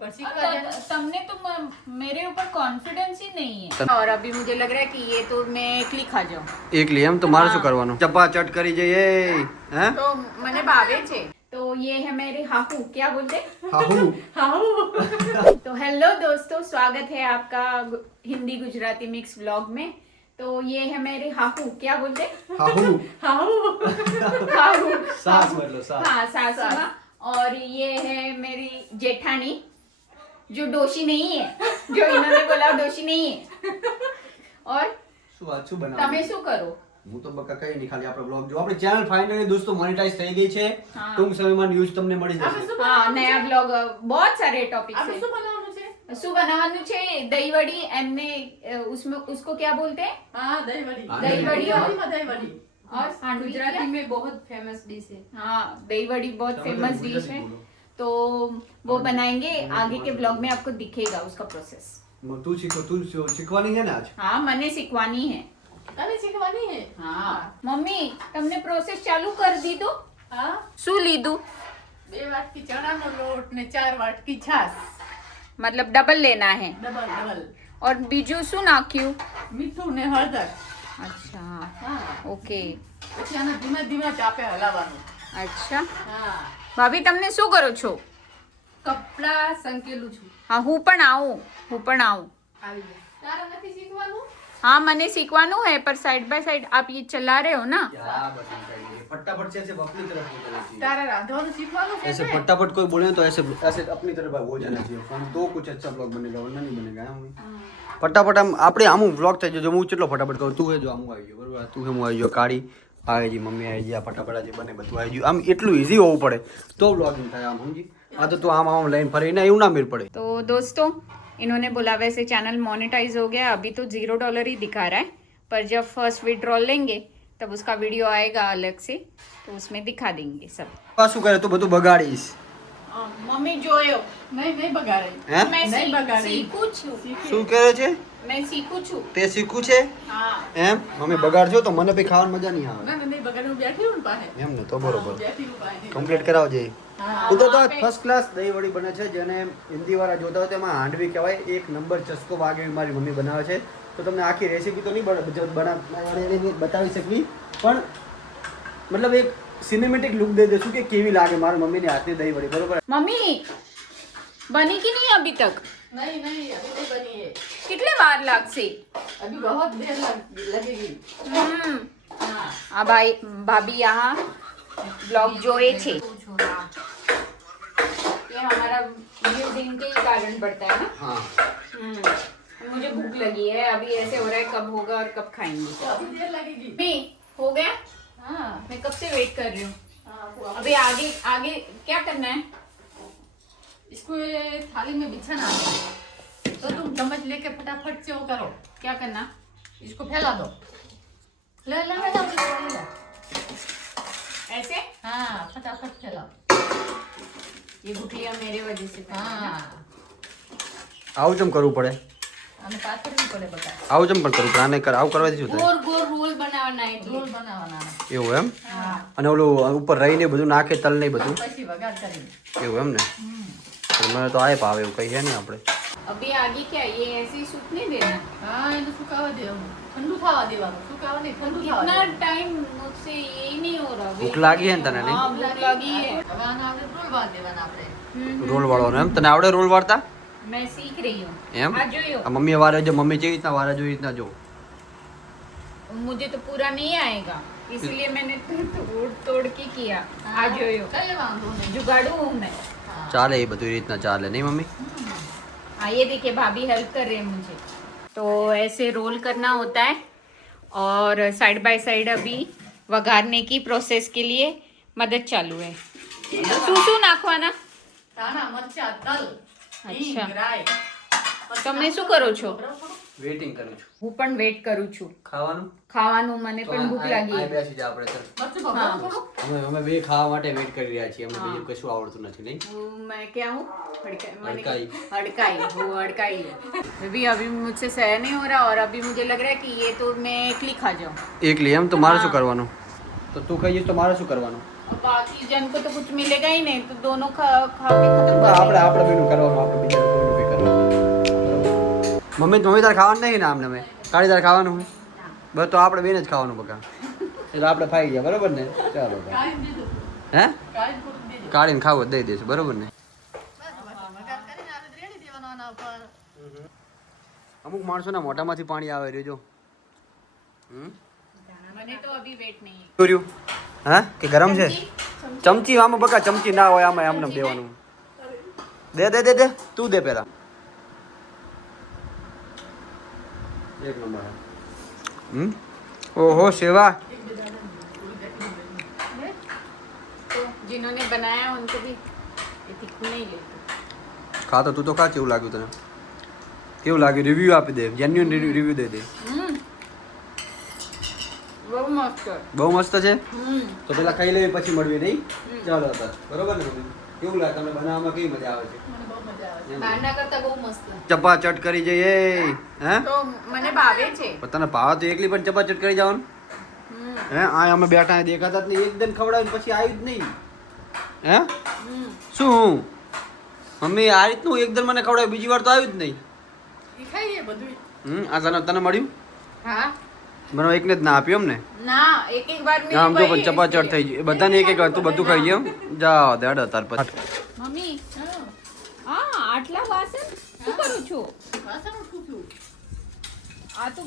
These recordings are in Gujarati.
तुमने तो मेरे ऊपर कॉन्फिडेंस ही नहीं है और अभी मुझे लग रहा है कि ये तो मैं एकली खा जाऊं એકલી એમ તો મારે શું કરવાનું ચપાચટ કરી જઈએ હે तो મને ભાવે છે तो ये है मेरे हाहू क्या बोलते હાહુ हाहू तो हेलो दोस्तों स्वागत है आपका हिंदी गुजराती मिक्स व्लॉग में तो ये है मेरे हाहू क्या बोलते હાહુ हाहू हाहू સાસ મતલબ સાસ हाँ सासू माँ और ये है मेरी जेठानी जो डोशी नहीं है जो इन्होंने बोला डोशी नहीं है और શું આછું તમે બનાવ શું કરો હું તો બકા કઈ નહીં ખાલી આપણો બ્લોગ જો આપણી ચેનલ ફાઇનલી દોસ્તો મોનેટાઇઝ થઈ ગઈ છે हाँ। ટૂંક સમયમાં ન્યૂઝ તમને મળી જશે हाँ नया ब्लॉग बहुत सारे टॉपिक है શું બનાવવાનું છે? શું બનાવવાનું છે દહીં વડી એમને उसमें उसको क्या बोलते हैं હા દહીં વડી. હા, દહીં વડી और ગુજરાતીમાં દહીં વડી. और सांडवी गुजराती क्या? में बहुत फेमस डिश है। हाँ दही वड़ी बहुत તમે फेमस ગુજરાતી डिश है બોલો. तो वो बनाएंगे आगे के ब्लॉग में आपको दिखेगा उसका प्रोसेस તું શીખવાની છે ને આજ हाँ मैंने सिखवानी है તને શીખવાની હે? हाँ मम्मी तुमने प्रोसेस चालू कर दी तो હા? શું લીધું 2 વાટકી ચણાનો લોટ ને 4 વાટકી છાશ. मतलब डबल लेना है ડબલ. और बीजू શું નાખ્યું મીઠું ને હળદર. अच्छा હા. ओके પછી આને ધીમે ધીમે ચાપે હલાવવાનું. अच्छा હા. ભાભી તમને શું કરો છો કપડા સંકેલું છું હા હું પણ આવું આવી ગયા તારે નથી શીખવાનું? हाँ मैंने सीखवानू है पर साइड बाय साइड आप ये चला रहे हो ना फटाफट से ऐसे अपनी तरफ हो जाना चाहिए તારે રાંધવાનું શીખવાનું છે ऐसे ને? फटाफट कोई बोले तो ऐसे ऐसे अपनी तरफ हो जाना चाहिए फोन तो कुछ अच्छा ब्लॉग बनेगा वरना नहीं बनेगा हम फटाफट हम આપણે આમું વ્લોગ થઈ જો હું કેટલો ફટાફટ કહું તું હે જો આમું આવી ગયો બરોબર તું હે હું આવી ગયો કાળી આવે જી મમ્મી આવી ગયા ફટાફટ આજે બને બધું આવી ગયું આમ એટલું ઈઝી હોવું પડે તો વ્લોગિંગ થાય આમ સમજી આ તો તું આમ લાઈન ફરીને એવું ના મેળ પડે तो दोस्तों इन्होंने बोला वैसे चैनल मोनेटाइज हो गया अभी तो $0 ही दिखा रहा है पर जब फर्स्ट विड्रॉल लेंगे तब उसका वीडियो आएगा अलग से तो उसमें दिखा देंगे सब શું કરે તું બધું બગાડીશ मम्मी જોયો નહીં બગાડે. હે मैं नहीं बगाड़ी। सीखूं છું શું કરે છે मैं सीखूं છું તે શીખું છે हाँ એમ મમ્મી બગાડજો તો મને બી ખાવાની મજા નહીં આવે ના, નહીં બગાડે. હું બેઠી હું પાસે. એમ ને તો બરોબર બેઠી હું પાસે. કમ્પ્લીટ કરાવજે હા. હું તો ફર્સ્ટ ક્લાસ દહીં વડી બને છે જેને હિન્દી વાળા જોતા હોય તેમાં હાંડવી કહેવાય એક નંબર ચસ્કો વાગે એવી મારી મમ્મી બનાવે છે તો તમને આખી રેસીપી તો નહીં બતાવી શકવી પણ મતલબ એક સિનેમેટિક લુક દઈ દેશું કે કેવી લાગે મારી મમ્મીની હાથની દહીં વડી બરોબર मम्मी बनी कि नहीं अभी तक નહીં અભી નહીં બની હે. कितने बार लागसे अभी बहुत देर लगेगी. हाँ. આ ભાઈ ભાभी यहाँ ब्लॉग जोए छे ये हमारा बिल्डिंग के ही कारण पड़ता है ना હા मुझे भूख लगी है अभी ऐसे हो रहा है कब होगा और कब खाएंगे तो अभी देर लगेगी. मम्मी हो गया हाँ. मैं कब से वेट कर रही हूँ हाँ, वो अभी आगे आगे क्या करना है इसको ये थाली में बिछाना है. तो तुम चम्मच लेके फटाफट से वो करो. क्या करना इसको फैला दो. ले ले ले ले. ऐसे हाँ फटाफट फैलाओ. ये गुठलियाँ मेरे वजह से करना है ना? हाँ. આવું ચમ કરવું પડે અને પાથરવી પડે બધા. આવું ચમ પણ કરવું પડે આને આવું કરવાથી શું થાય गोल गोल रोल बनाना है રોલ બનાવવાના. એવું એમ હા. અને ઓલું ઉપર રહીને બધું નાખે તલ ને બધું પછી વઘાર કરીને. એવું એમ ને પણ મને તો આય ભાવે એવું કઈ છે નહીં આપણે अभी आगे क्या ये ऐसे ही सूखने देना હા એને સુકાવા દેવાનું. ઠંડુ થવા દેવાનું. સુકાવા નહીં ઠંડુ થવા कितना દેવાનું. टाइम मुझसे ये नहीं हो रहा ભૂખ લાગી છે ને તને નહીં हाँ भूख लगी है હવે આને આપણે રોલ બાંધ દેવાના આપણે. રોલ વાળવાનો એમ તને આવડે રોલ વાળતા मैं सीख रही हूँ એમ आ जाओ આ મમ્મી વારે જો મમ્મી જેવી રીતના વારે જોઈ રીતના જો मुझे तो पूरा नहीं आएगा इसलिए मैंने तोड़ तोड़ के किया आ जाओ કઈ વાંધો નહીં. जुगाड़ू हूँ मैं હા. ચાલે એ બધું રીતના ચાલે નહીં મમ્મી हाँ ये देखिए भाभी हेल्प कर रहे हैं मुझे तो ऐसे रोल करना होता है और साइड बाय साइड अभी वघारने की प्रोसेस के लिए मदद चालू है શું નાખવાના ધાણા મરચાં તલ અચ્છા. હિંગ રાઈ. તમે શું કરો છો વેઇટિંગ કરું છું હું પણ વેઇટ કરું છું ખાવાનું ખાવાનું મને પણ ભૂખ લાગી બેસી જા આપણે ચાલ મરચું ભભરાવું થોડું. અમે બે ખાવા માટે વેઇટ કરી રહ્યા છીએ અમને બીજું કશું આવડતું નથી નહીં मैं क्या हूँ हड़काई। हड़काई वो हड़काई है अभी मुझसे सह नहीं हो रहा और अभी मुझे लग रहा है कि ये तो मैं एकली खा जाऊँ એકલી એમ તો મારે શું હા. કરવાનું તો તું કહીશ તો મારે શું કરવાનું बाकी जन को तो कुछ मिलेगा ही नहीं, तो दोनों खा खा के खत्म कर આપણે આપણે બેનું કરવાનું, આપણે બીજા કોઈનું કંઈ કરવાનું. મમ્મી તાર ખાવાનું નહીં ને આમને મેં કાળી તાર ખાવાનું હોય બસ, તો આપણે બેને જ ખાવાનું બકા, એટલે આપણે ખાઈ ગયા બરોબર ને. ચાલો ભાઈ. કાઢીને દીધું. હે કાઢીને પૂરું દીધું. કાઢીને ખાવું જ દઈ દઈશું બરોબર ને. વઘાર કરીને આપણે રેડી દેવાનો આના ઉપર. અમુક માણસોના મોઢામાંથી પાણી આવે રહ્યું જો. मैंने तो अभी वेट नहीं है. કર્યું હા કે ગરમ છે? ચમચી આમાં બકા ચમચી ના હોય, આમાં આમને દેવાનું. દે દે દે દે તું દે પેલા. એક નંબર. ઓહો સેવા. तो जिन्होंने बनाया उनको भी ये तीखू नहीं लेते. ખા તો તું તો ખા. કેવું લાગ્યું તને? કેવું લાગ્યું? રિવ્યુ આપી દે, જેન્યુઅન રિવ્યુ દે દે. બહુ મસ્ત છે. બહુ મસ્ત છે. તો પેલા ખાઈ લેવી પછી મળવી નહીં. ચાલો અત્યારે બરોબર ને મમ્મી? કેવું લાગે તમને બનાવવામાં? કેવી મજા આવે છે? મને બહુ મજા આવે છે. એમ. બહારના કરતા બહુ મસ્ત. ચપાચટ કરી જઈએ હે? તો મને ભાવે છે. પણ તને ભાવે તો એકલી પણ ચપાચટ કરી જવાનું હે? આ અમે બેઠા દેખાતા જ નહીં, એકદમ ખવડાવીને પછી આવ્યું જ નહીં હે? શું મમ્મી આ રીતનું એકદમ મને ખવડાવ્યું, બીજી વાર તો આવ્યું જ નહીં. ઈ ખાઈએ બધું. આ તને મળ્યું? હા મને એકને જ ના આપ્યું એમ ને? ના એક એક બાર મેં આમ જો પણ ચપાચટ થઈ ગઈ બધાને એક એક વાર. તું બધું ખાઈ ગયો? જાઓ દેડો તાર પછી. મમ્મી હા આટલા વાસણ શું કરું છું? વાસણ ઉઠું છું. આ તો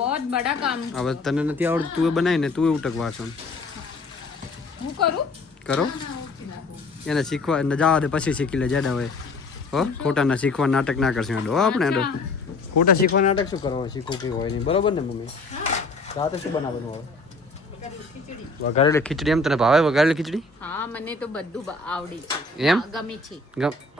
बहुत बड़ा काम. હવે તને નથી આવડતું, તું એ બનાવીને તું એ ઉટક વાસણ હું કરું? કરો એને શીખવા ને જવા દે, પછી શીખી લે જેડા હવે. હો ખોટા ના શીખવા નાટક ના કરશું એડો આપણે એડો. ખોટા શીખવા નાટક શું કરવા? શીખવું કંઈ હોય નહીં બરોબર ને મમ્મી? રાતે શું બનાવવાનું હવે? વઘારેલી ખીચડી. એમ તને ભાવે વઘારેલી ખીચડી? હા મને તો બધું આવડે છે. એમ? ગમે છે.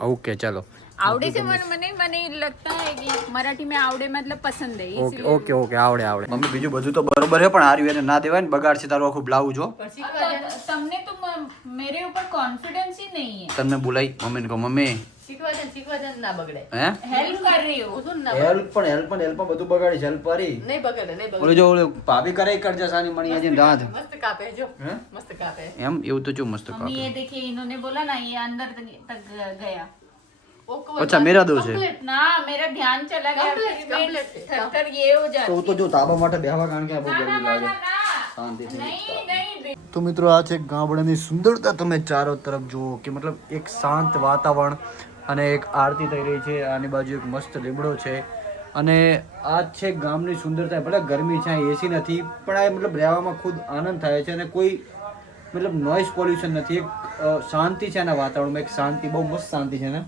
ઓકે ચાલો. आवड़े से મને लगता है कि मराठी में आवड़े मतलब पसंद है ઓકે इसलिए ઓકે ઓકે આવડે આવડે. મમ્મી બીજું બધું તો બરોબર છે પણ હાર્યું એને ના દેવાય ને, બગાડશે તારું આખું બ્લાઉઝ જો. પણ શીખવા દે. तुमने तो मेरे ऊपर कॉन्फिडेंस ही नहीं है. તને બોલાઈ મમ્મીને કહો મમ્મી શીખવા દે ને ના બગડે. હે हेल्प कर रही हो. બધું ના બગડે. હેલ્પ બધું બગાડીશ. હેલ્પ કરી નહીં બગડે નહીં બગડે. ઓલે જો ઓલે ભાભી કરે કરજે સાની મણી આજે રાત. મસ્ત કાપે જો. હે? મસ્ત કાપે. એમ એવું તો જો મસ્ત मम्मी ये કાપે. देखिए इन्होंने बोला ना ये अंदर तक गया. ઓકે, અચ્છા મેરા દોષ છે. complete. ना मेरा ध्यान चला गया. Complete, फिर मैं complete. थर-थर ये हो તો जाती. તો જો તાબા માટે બેહવા કારણ કે આ બહુ ना ગરમી ना લાગે. ना ना શાંતિથી नहीं नहीं તો મિત્રો આ છે ગામડાની સુંદરતા. તમે ચારો તરફ જુઓ કે મતલબ એક શાંત વાતાવરણ અને એક આરતી થઈ રહી છે. આની બાજુ એક મસ્ત લીમડો છે અને આ છે ગામની સુંદરતા. ભલે ગરમી છે, એસી નથી, પણ આ મતલબ રહેવામાં ખુદ આનંદ થાય છે અને કોઈ મતલબ નોઇઝ પોલ્યુશન નથી. એક શાંતિ છે આના વાતાવરણમાં, એક શાંતિ, બહુ મસ્ત શાંતિ છે ને.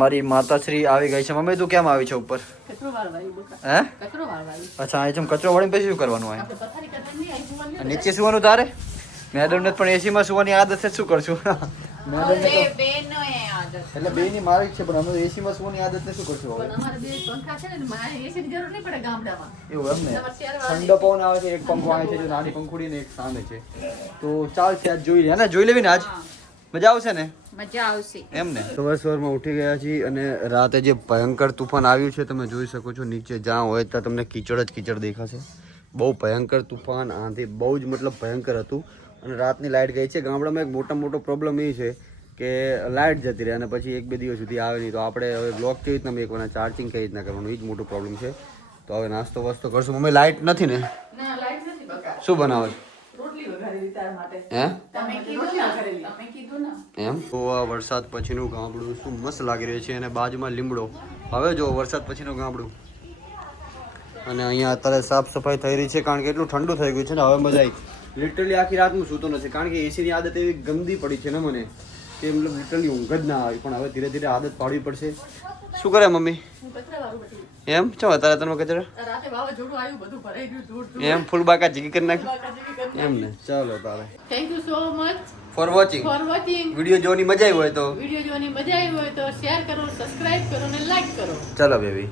મારી માતાશ્રી આવી ગઈ છે. મમ્મી તું કેમ આવી છે ઉપર? કચરો વાળવાયું બકા. હે કચરો વાળવાયું. અચ્છા અહીં જેમ કચરો વાળીને પછી શું કરવાનું હોય? આપણે પથારી કરવાની નહીં, અહીં સુવાનું નહીં. નીચે સુવાનું તારે? મેડમને પણ એસીમાં સુવાની આદત છે, શું કરશું? મેડમને તો बेनो है आदत. એટલે બે ની મારી જ છે પણ અમે એસીમાં સુવાની આદત ને શું કરશું હવે? પણ અમારે બે પંખા છે ને, મારે એસીની જરૂર નહીં પડે ગામડામાં. એવું એમ ને? તમારે શેરવાની. ઠંડો પવન આવે છે, એક પંખો આવે છે, જો નાની પંખુડી ને એક સામે છે. તો ચાલશે આજ જોઈ લે ને, જોઈ લેવી ને આજ મજા આવશે ને મજા આવશે. એમ ને. સવારમાં ઉઠી ગયા છીએ અને રાતે જે ભયંકર તુફાન આવ્યું છે તમે જોઈ શકો છો. નીચે જ્યાં હોય ત્યાં તમને કીચડ જ કીચડ દેખાશે. બહુ ભયંકર તુફાન, આંધી, બહુ જ મતલબ ભયંકર હતું. અને રાતની લાઇટ ગઈ છે. ગામડામાં એક મોટો પ્રોબ્લેમ એ છે કે લાઇટ જતી રહે અને પછી 1-2 દિવસ સુધી આવે નહીં. તો આપણે હવે બ્લોક કેવી રીતના મેકવાના, ચાર્જિંગ કેવી રીતના કરવાનું, એ જ મોટો પ્રોબ્લેમ છે. તો હવે નાસ્તો વાસ્તો કરશું. મમ્મી લાઇટ નથી ને? ના, લાઈટ નથી બકા. શું બનાવે છે? રોટલી વઘારેલી તાર માટે. હે તમે કીધું ને તમે કીધું ને. એમ તો આ વરસાદ પછીનું ગામડું શું મસ્ત લાગી રહ્યું છે અને બાજુમાં લીમડો. હવે જો વરસાદ પછીનું ગામડું અને અહીંયા અત્યારે સાફ સફાઈ થઈ રહી છે કારણ કે એટલું ઠંડુ થઈ ગયું છે ને હવે મજા આવી. લિટરલી આખી રાત હું સૂતો નથી કારણ કે એસીની આદત એવી ગંદી પડી છે ને મને કે મતલબ લિટરલી ઊંઘ જ ના આવી. પણ હવે ધીરે ધીરે આદત પાડવી પડશે. શું કરે મમ્મી? હું કચરા વાળું બધી. એમ છો અત્યારે તમે કચરા રાતે વાવાઝોડું આવ્યું, બધું ભરાઈ ગયું, ધૂળ ધૂળ. એમ ફૂલ બાકા જીગી કરી નાખી બાકાજીકી કરી એમ ને. ચાલો તારે thank you so much for watching. For watching. Video જોવાની મજા આવી હોય તો વિડીયો જોવાની મજા આવી હોય તો શેર કરો, સબસ્ક્રાઇબ કરો અને લાઈક કરો. ચાલો બેબી.